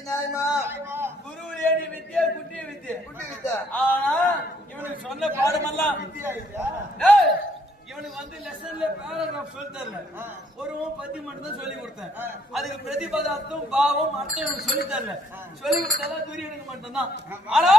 நியாயமா குரு ஏணி வித்தியா குட்டி வித்தியா ஆனா இவனுக்கு சொன்ன பாடமெல்லாம் இவனுக்கு வந்து லெசன்ல பேராகிராஃப் சொல்லி தரல ஒரு பத்தி மட்டும் தான் சொல்லி கொடுத்தேன் அதுக்கு பிரதிபதார்த்தம் பாவம் அர்த்தம் இவனுக்கு சொல்லி தரல சொல்லி கொடுத்தாலும் துரியனுக்கு மட்டும்தான் ஆனா